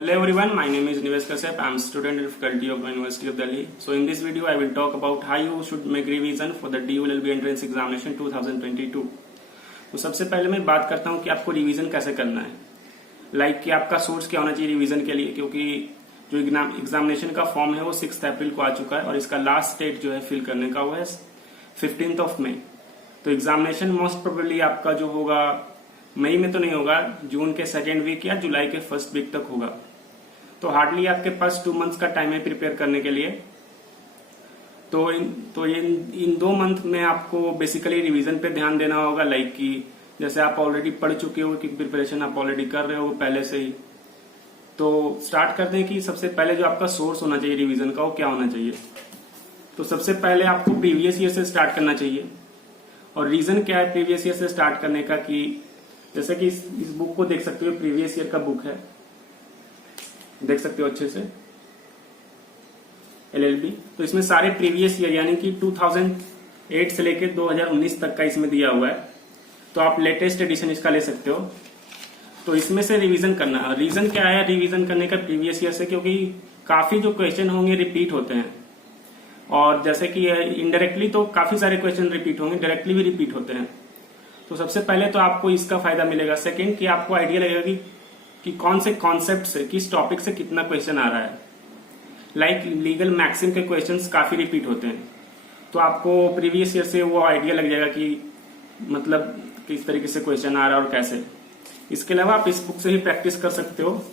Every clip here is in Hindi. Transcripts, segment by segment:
Hello everyone, my name is Nivesh Kashyap. I am student in faculty of University of Delhi. So in this video I will talk about how you should make revision for the DULLB entrance examination 2022. तो सबसे पहले मैं बात करता हूँ कि आपको रिवीजन कैसे करना है। कि आपका सोर्स क्या होना चाहिए रिवीजन के लिए, क्योंकि जो एग्जामिनेशन का फॉर्म है वो 6 अप्रैल को आ चुका है और इसका लास्ट डेट जो है फिल करने का वो है 15 मई। तो एग्जामिनेशन मोस्ट प्रोबेबली आपका जो होगा मई में तो नहीं होगा, जून के सेकेंड वीक या जुलाई के फर्स्ट वीक तक होगा। तो हार्डली आपके पास 2 मंथ्स का टाइम है प्रिपेयर करने के लिए। तो इन 2 मंथ में आपको बेसिकली रिवीजन पे ध्यान देना होगा। कि जैसे आप ऑलरेडी पढ़ चुके हो कि प्रिपरेशन आप ऑलरेडी कर रहे हो पहले से ही। तो स्टार्ट करते हैं कि सबसे पहले जो आपका सोर्स होना चाहिए रिवीजन का वो क्या होना चाहिए। तो सबसे पहले आपको प्रीवियस ईयर से स्टार्ट करना चाहिए। और रीजन क्या है प्रीवियस ईयर से स्टार्ट करने का, कि जैसे कि इस बुक को देख सकते हो, प्रीवियस ईयर का बुक है, देख सकते हो अच्छे से, LLB। तो इसमें सारे प्रीवियस ईयर यानी कि 2008 से लेकर 2019 तक का इसमें दिया हुआ है। तो आप लेटेस्ट एडिशन इसका ले सकते हो। तो इसमें से रिवीजन करना है। रीजन क्या है रिवीजन करने का प्रीवियस ईयर से, क्योंकि काफी जो क्वेश्चन होंगे रिपीट होते हैं। और जैसे कि इनडायरेक्टली तो काफी सारे क्वेश्चन रिपीट होंगे, डायरेक्टली भी रिपीट होते हैं। तो सबसे पहले तो आपको इसका फायदा मिलेगा। सेकेंड कि आपको आइडिया लगेगा कि कौन से कॉन्सेप्ट से, किस टॉपिक से कितना क्वेश्चन आ रहा है। लीगल मैक्सिम के क्वेश्चंस काफी रिपीट होते हैं। तो आपको प्रीवियस ईयर से वो आइडिया लग जाएगा कि मतलब किस तरीके से क्वेश्चन आ रहा है और कैसे। इसके अलावा आप इस बुक से ही प्रैक्टिस कर सकते हो।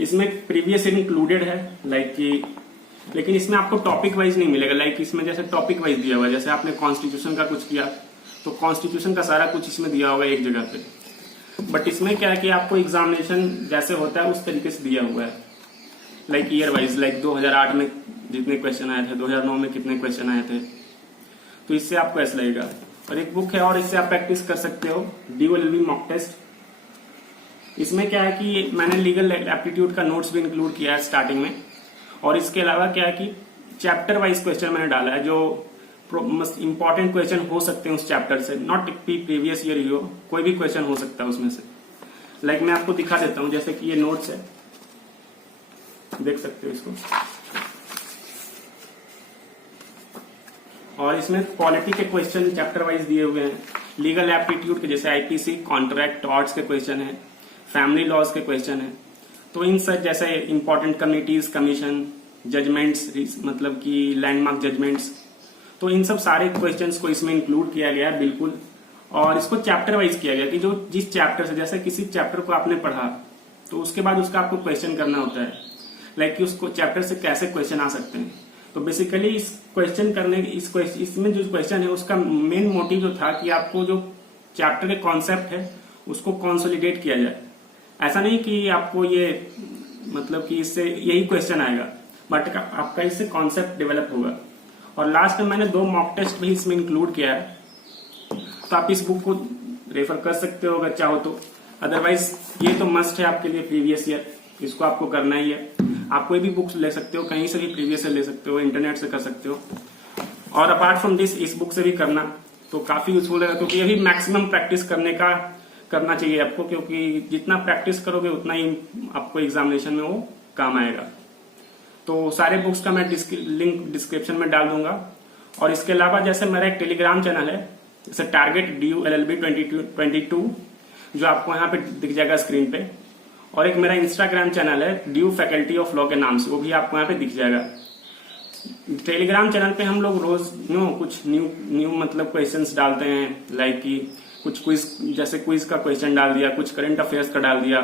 इसमें प्रीवियस ईयर इंक्लूडेड है लेकिन इसमें आपको टॉपिक वाइज नहीं मिलेगा। इसमें जैसे टॉपिक वाइज दिया हुआ है, जैसे आपने कॉन्स्टिट्यूशन का कुछ किया तो कॉन्स्टिट्यूशन का सारा कुछ इसमें दिया होगा एक जगह पे। बट इसमें क्या है कि आपको एग्जामिनेशन जैसे होता है उस तरीके से दिया हुआ है। ईयर वाइज 2008 में जितने क्वेश्चन आए थे, 2009 में कितने क्वेश्चन आए थे। तो इससे आपको ऐसा लगेगा। और एक बुक है और इससे आप प्रैक्टिस कर सकते हो, DULLB मॉक टेस्ट। इसमें क्या है कि मैंने लीगल एप्टीट्यूड का नोट्स भी इंक्लूड किया है स्टार्टिंग में। और इसके अलावा क्या है कि चैप्टर वाइज क्वेश्चन मैंने डाला है, जो इंपॉर्टेंट क्वेश्चन हो सकते हैं उस चैप्टर से, नॉट प्रीवियस ईयर ही हो, कोई भी क्वेश्चन हो सकता है उसमें से। मैं आपको दिखा देता हूं, जैसे कि ये नोट्स है, देख सकते हो इसको। और इसमें पॉलिटी के क्वेश्चन चैप्टर वाइज दिए हुए हैं। लीगल एप्टीट्यूड के जैसे IPC, कॉन्ट्रैक्ट, टॉर्ट्स के क्वेश्चन है, फैमिली लॉज के क्वेश्चन है। तो इन सब जैसे इंपॉर्टेंट कमिटीज, कमीशन, जजमेंट्स, मतलब कि लैंडमार्क जजमेंट्स। तो इन सब सारे क्वेश्चंस को इसमें इंक्लूड किया गया है बिल्कुल। और इसको चैप्टर वाइज किया गया कि जो जिस चैप्टर से, जैसे किसी चैप्टर को आपने पढ़ा तो उसके बाद उसका आपको क्वेश्चन करना होता है। कि उसको चैप्टर से कैसे क्वेश्चन आ सकते हैं। तो बेसिकली इस क्वेश्चन करने इसमें जो क्वेश्चन है उसका मेन मोटिव जो था कि आपको जो चैप्टर के कॉन्सेप्ट है उसको कंसोलिडेट किया जाए। ऐसा नहीं कि आपको ये मतलब कि इससे यही क्वेश्चन आएगा, बट आपका इससे कॉन्सेप्ट डेवलप होगा। और लास्ट में मैंने 2 मॉक टेस्ट भी इसमें इंक्लूड किया है। तो आप इस बुक को रेफर कर सकते हो अगर चाहो तो। अदरवाइज ये तो मस्ट है आपके लिए प्रीवियस ईयर, इसको आपको करना ही है। आप कोई भी बुक्स ले सकते हो, कहीं से भी प्रीवियस ईयर ले सकते हो, इंटरनेट से कर सकते हो। और अपार्ट फ्रॉम दिस इस बुक से भी करना तो काफी यूजफुल है, क्योंकि ये भी मैक्सिमम प्रैक्टिस करना चाहिए आपको, क्योंकि जितना प्रैक्टिस करोगे उतना ही आपको एग्जामिनेशन में वो काम आएगा। तो सारे बुक्स का मैं लिंक डिस्क्रिप्शन में डाल दूंगा। और इसके अलावा जैसे मेरा एक टेलीग्राम चैनल है, जैसे टारगेट DULLB 22, जो आपको यहाँ पे दिख जाएगा स्क्रीन पे। और एक मेरा इंस्टाग्राम चैनल है DU फैकल्टी ऑफ लॉ के नाम से, वो भी आपको यहाँ पे दिख जाएगा। टेलीग्राम चैनल पे हम लोग रोज कुछ न्यू मतलब क्वेश्चंस डालते हैं। कि कुछ क्विज, जैसे क्विज का क्वेश्चन डाल दिया, कुछ करंट अफेयर्स का डाल दिया,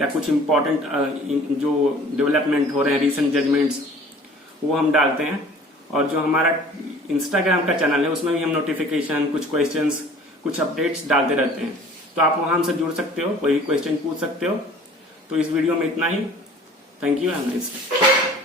या कुछ इंपॉर्टेंट जो डेवलपमेंट हो रहे हैं, रिसेंट जजमेंट्स, वो हम डालते हैं। और जो हमारा इंस्टाग्राम का चैनल है उसमें भी हम नोटिफिकेशन, कुछ क्वेश्चंस, कुछ अपडेट्स डालते रहते हैं। तो आप वहां हमसे जुड़ सकते हो, कोई भी क्वेश्चन पूछ सकते हो। तो इस वीडियो में इतना ही। Thank you and nice day.